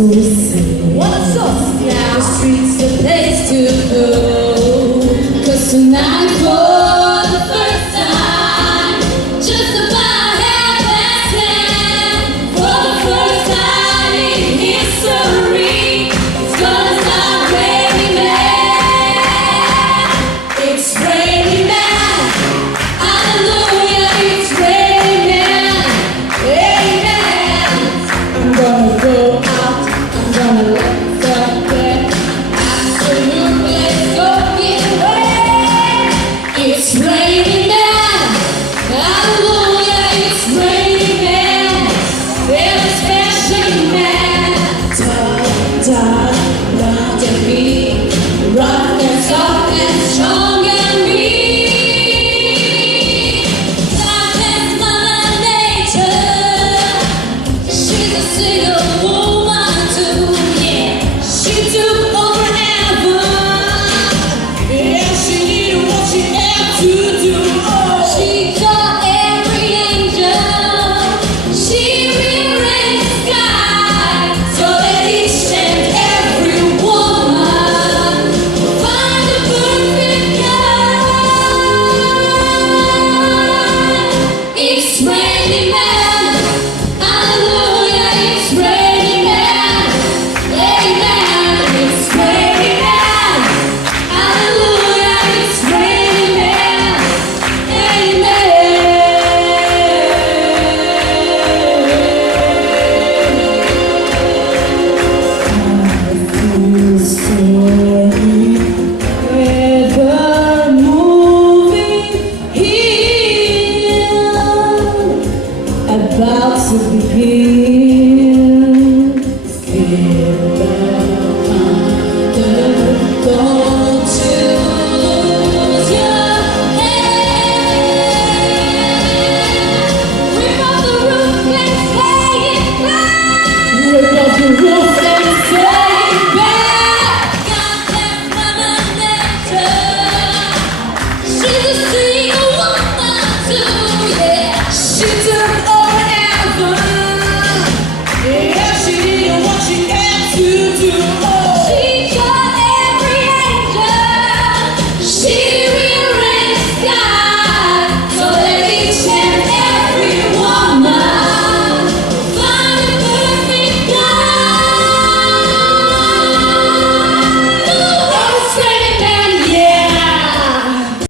Assunção. The streets the place to go. 'Cause tonight for the first time, just about half past 10, for the first time in history, it's gonna start raining men. It's raining men. Hallelujah, it's raining men. Amen. I'm gonna go out, I'm gonna let the bed. Absolutely soaking wet. It's raining men. Hallelujah, it's raining men. They're especially men. Dark, round and big, rock and soft and strong and mean. Life is Mother Nature. She's a single woman too, yeah. She took over ever. Yeah, she did what she had to do. Oh, she taught every angel. She rearranged the sky so that each and every woman will find the perfect guy. It's raining men. Hallelujah, it's raining men. Amen. It's raining men. Hallelujah, it's raining men. Amen. Ever moving here, about to begin.